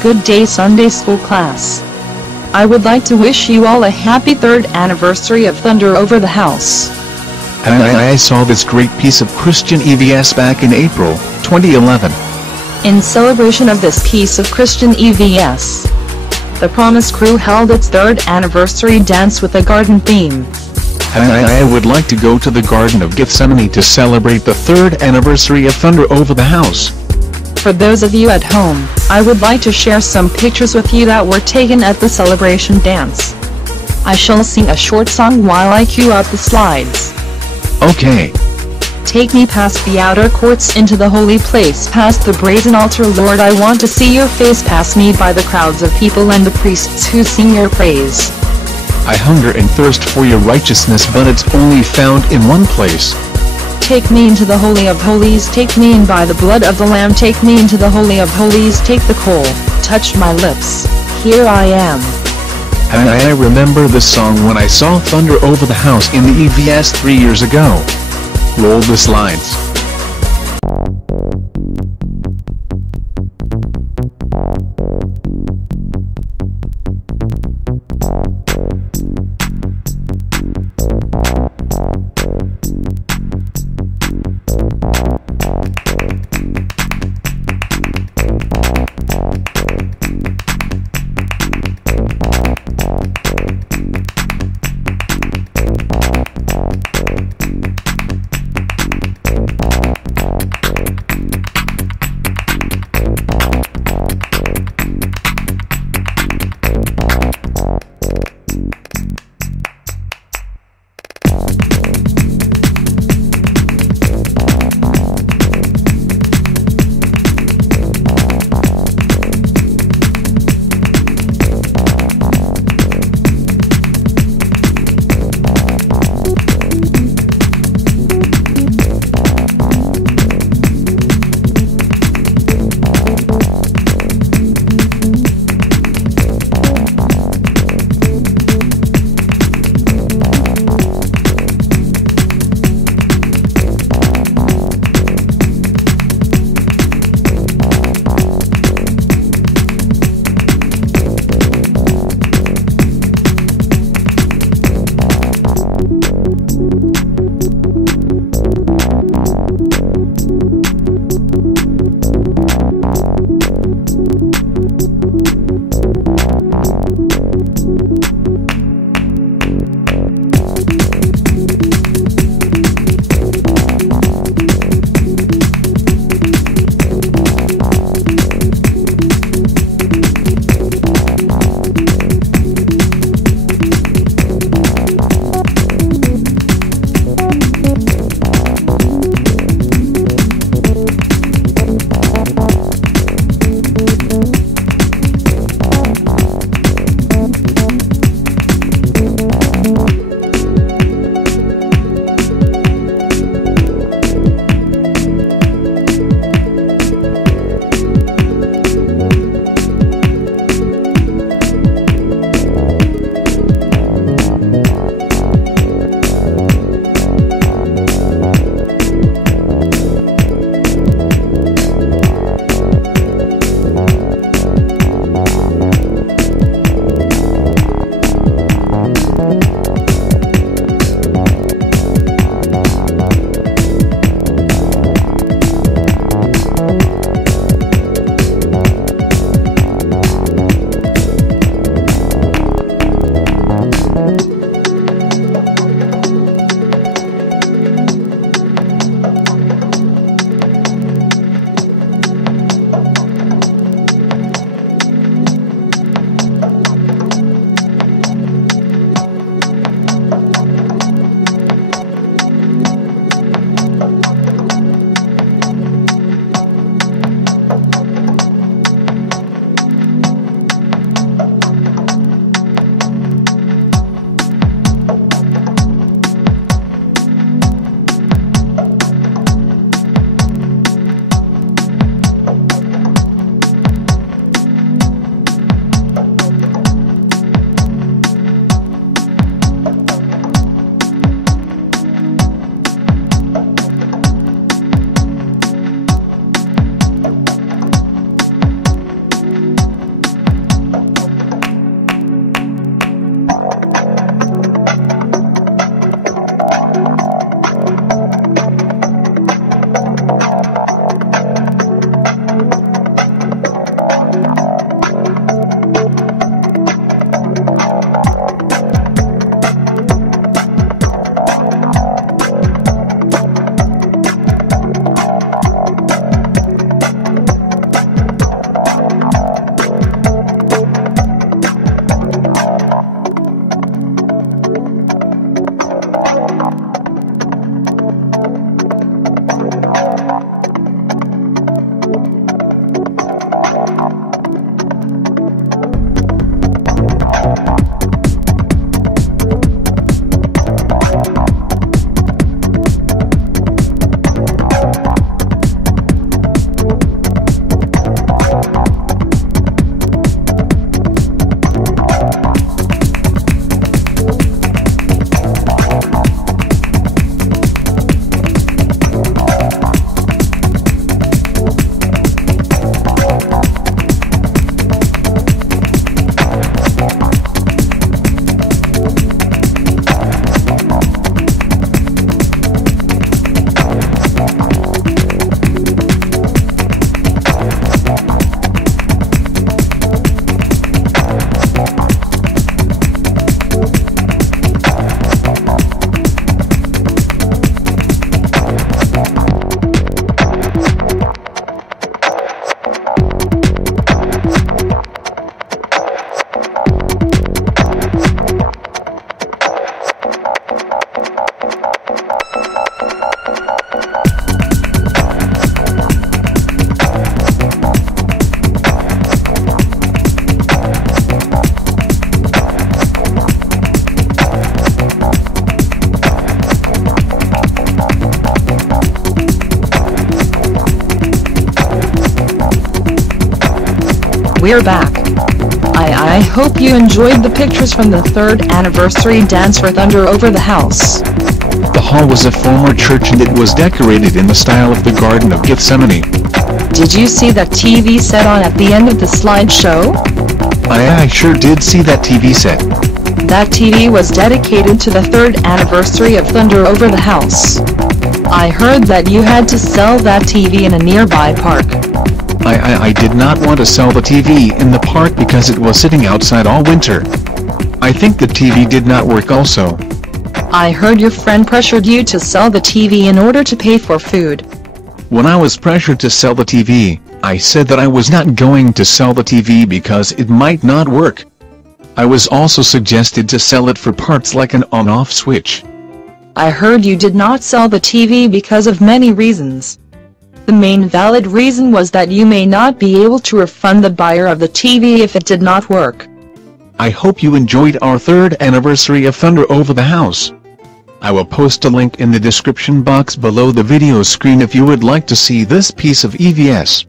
Good day Sunday school class. I would like to wish you all a happy 3rd anniversary of Thunder Over the House. I saw this great piece of Christian EVS back in April 2011. In celebration of this piece of Christian EVS, the Promise Crew held its 3rd anniversary dance with a garden theme. I would like to go to the Garden of Gethsemane to celebrate the 3rd anniversary of Thunder Over the House. For those of you at home, I would like to share some pictures with you that were taken at the celebration dance. I shall sing a short song while I cue up the slides. Okay. Take me past the outer courts into the holy place, past the brazen altar, Lord, I want to see your face. Pass me by the crowds of people and the priests who sing your praise. I hunger and thirst for your righteousness, but it's only found in one place. Take me into the Holy of Holies, take me in by the blood of the Lamb, take me into the Holy of Holies, take the coal, touch my lips, here I am. I remember this song when I saw Thunder Over the House in the EVS 3 years ago. Roll the slides. we're back. I hope you enjoyed the pictures from the 3rd anniversary dance for Thunder Over the House. The hall was a former church and it was decorated in the style of the Garden of Gethsemane. Did you see that TV set on at the end of the slideshow? I sure did see that TV set. That TV was dedicated to the 3rd anniversary of Thunder Over the House. I heard that you had to sell that TV in a nearby park. I did not want to sell the TV in the park because it was sitting outside all winter. I think the TV did not work also. I heard your friend pressured you to sell the TV in order to pay for food. When I was pressured to sell the TV, I said that I was not going to sell the TV because it might not work. I was also suggested to sell it for parts like an on-off switch. I heard you did not sell the TV because of many reasons. The main valid reason was that you may not be able to refund the buyer of the TV if it did not work. I hope you enjoyed our 3rd anniversary of Thunder Over the House. I will post a link in the description box below the video screen if you would like to see this piece of EVS.